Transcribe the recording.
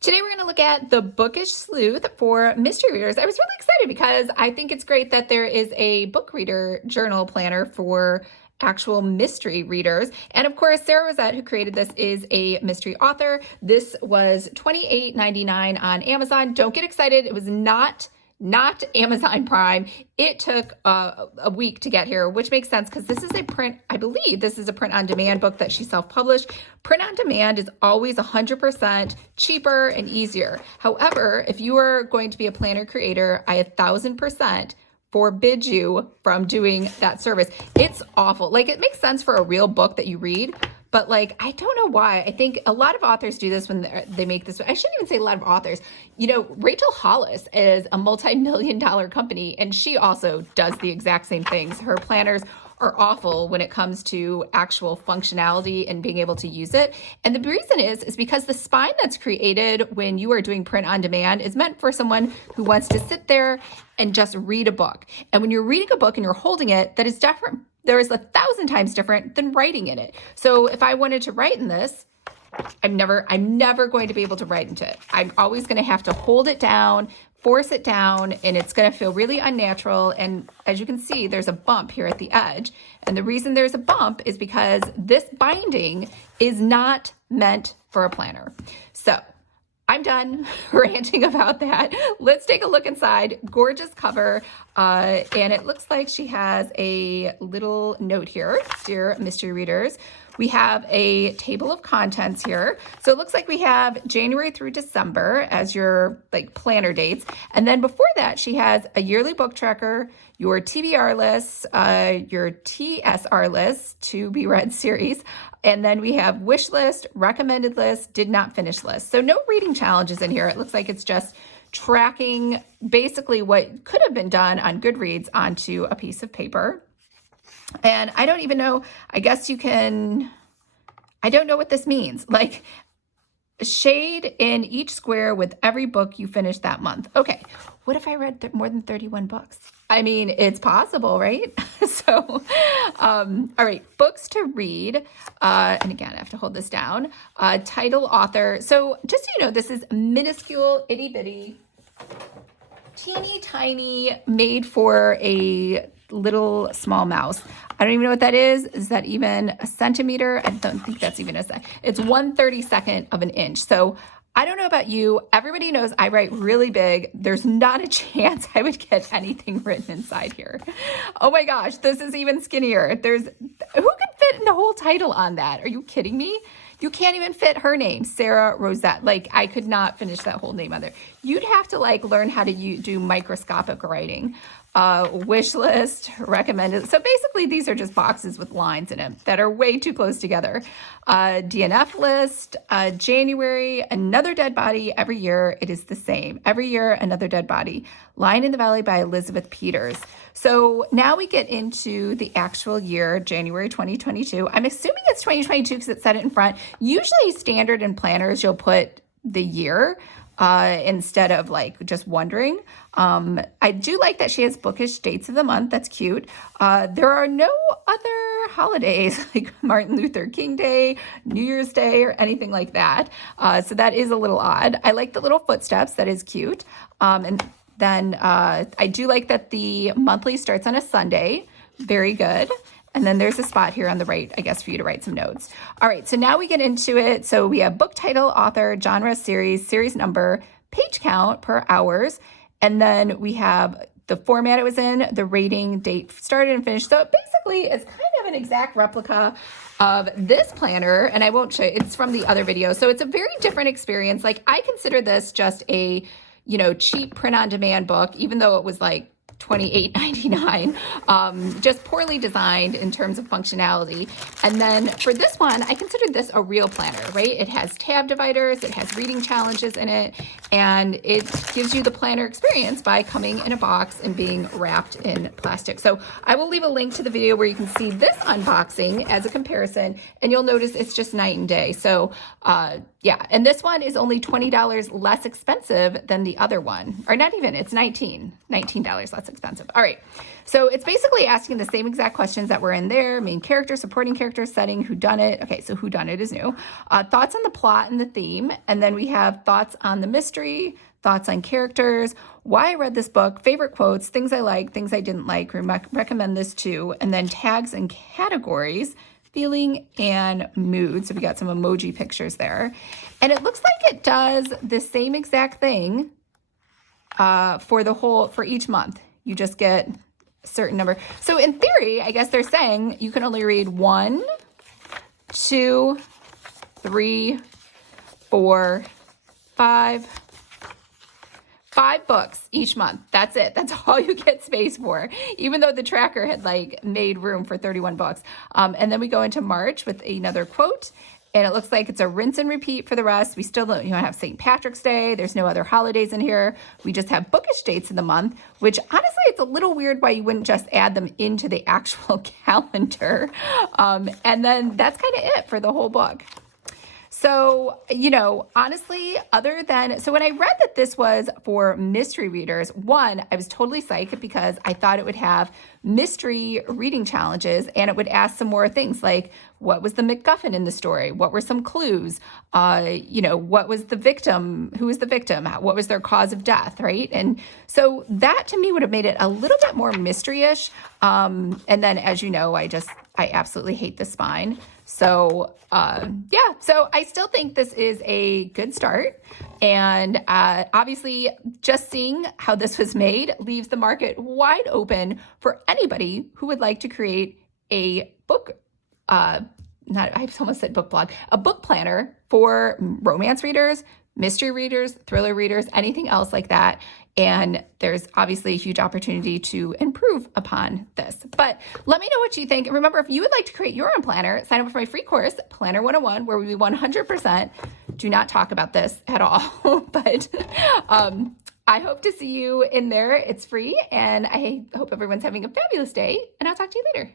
Today we're going to look at the Bookish Sleuth for mystery readers. I was really excited because I think it's great that there is a book reader journal planner for actual mystery readers. And of course, Sara Rosett, who created this, is a mystery author. This was $28.99 on Amazon. Don't get excited. It was not Amazon Prime. It took a week to get here, which makes sense because this is a print, I believe this is a print on demand book that she self-published. Print on demand is always 100% cheaper and easier. However, if you are going to be a planner creator, I 1,000% forbid you from doing that service. It's awful. Like, it makes sense for a real book that you read, but like, I don't know why. I think a lot of authors do this when they make this. I shouldn't even say a lot of authors. You know, Rachel Hollis is a multi-million-dollar company, and she also does the exact same things. Her planners are awful when it comes to actual functionality and being able to use it. And the reason is because the spine that's created when you are doing print on demand is meant for someone who wants to sit there and just read a book. And when you're reading a book and you're holding it, that is different. There is 1,000 times different than writing in it. So if I wanted to write in this, I'm never going to be able to write into it. I'm always going to have to hold it down, force it down, and it's going to feel really unnatural. And as you can see, there's a bump here at the edge. And the reason there's a bump is because this binding is not meant for a planner. So I'm done ranting about that. Let's take a look inside. Gorgeous cover. And it looks like she has a little note here, dear mystery readers. We have a table of contents here. So it looks like we have January through December as your like planner dates. And then before that, she has a yearly book tracker, your TBR list, your TSR list, to be read series. And then we have wish list, recommended list, did not finish list. So no reading challenges in here. It looks like it's just tracking basically what could have been done on Goodreads onto a piece of paper. And I don't even know, I guess you can, I don't know what this means. Like, shade in each square with every book you finish that month. Okay, what if I read more than 31 books? I mean, it's possible, right? So, all right, books to read. And again, I have to hold this down. Title, author. So just so you know, this is minuscule, itty bitty, teeny tiny, made for a little small mouse. I don't even know what that is. Is that even a centimeter? I don't think that's even it's 1/32 of an inch. So I don't know about you. Everybody knows I write really big. There's not a chance I would get anything written inside here. Oh my gosh, this is even skinnier. Who could fit in the whole title on that? Are you kidding me? You can't even fit her name, Sara Rosett. Like, I could not finish that whole name on there. You'd have to like learn how to do microscopic writing. Wish list, recommended. So basically these are just boxes with lines in them that are way too close together. DNF list, January, another dead body every year. It is the same. Every year, another dead body. Lion in the Valley by Elizabeth Peters. So now we get into the actual year, January 2022. I'm assuming it's 2022 because it said it in front. Usually standard in planners, you'll put the year instead of like just wondering. I do like that she has bookish dates of the month. That's cute. There are no other holidays like Martin Luther King Day, New Year's Day, or anything like that. So that is a little odd. I like the little footsteps. That is cute. And then I do like that the monthly starts on a Sunday. Very good. And then there's a spot here on the right, I guess, for you to write some notes. All right, so now we get into it. So we have book title, author, genre, series number, page count per hours. And then we have the format it was in, the rating, date started and finished. So basically it's kind of an exact replica of this planner. And I won't show you, it's from the other video. So it's a very different experience. Like, I consider this just a, cheap print on demand book, even though it was like $28.99, just poorly designed in terms of functionality. And then for this one, I consider this a real planner, right? It has tab dividers, it has reading challenges in it, and it gives you the planner experience by coming in a box and being wrapped in plastic. So I will leave a link to the video where you can see this unboxing as a comparison, and you'll notice it's just night and day. So yeah, and this one is only $20 less expensive than the other one, or not even, it's $19 less that's expensive. All right. So it's basically asking the same exact questions that were in there. Main character, supporting character, setting, whodunit. Okay, so whodunit is new. Thoughts on the plot and the theme. And then we have thoughts on the mystery, thoughts on characters, why I read this book, favorite quotes, things I like, things I didn't like, recommend this too, and then tags and categories, feeling and mood. So we got some emoji pictures there. And it looks like it does the same exact thing for each month. You just get a certain number. So in theory, I guess they're saying you can only read 1, 2, 3, 4, 5 books each month. That's it. That's all you get space for, even though the tracker had like made room for 31 books. And then we go into March with another quote, and it looks like it's a rinse and repeat for the rest. We still don't have St. Patrick's Day. There's no other holidays in here. We just have bookish dates in the month, which honestly, it's a little weird why you wouldn't just add them into the actual calendar. And then that's kind of it for the whole book. So, honestly, so when I read that this was for mystery readers, one, I was totally psyched because I thought it would have mystery reading challenges and it would ask some more things like, what was the MacGuffin in the story? What were some clues? What was the victim? Who was the victim? What was their cause of death, right? And so that to me would have made it a little bit more mystery-ish. And then, as you know, I absolutely hate the spine. So, so I still think this is a good start. And obviously, just seeing how this was made leaves the market wide open for anybody who would like to create a book, I almost said book blog, a book planner for romance readers, mystery readers, thriller readers, anything else like that. And there's obviously a huge opportunity to improve upon this. But let me know what you think. And remember, if you would like to create your own planner, sign up for my free course, Planner 101, where we 100% do not talk about this at all. But I hope to see you in there. It's free. And I hope everyone's having a fabulous day. And I'll talk to you later.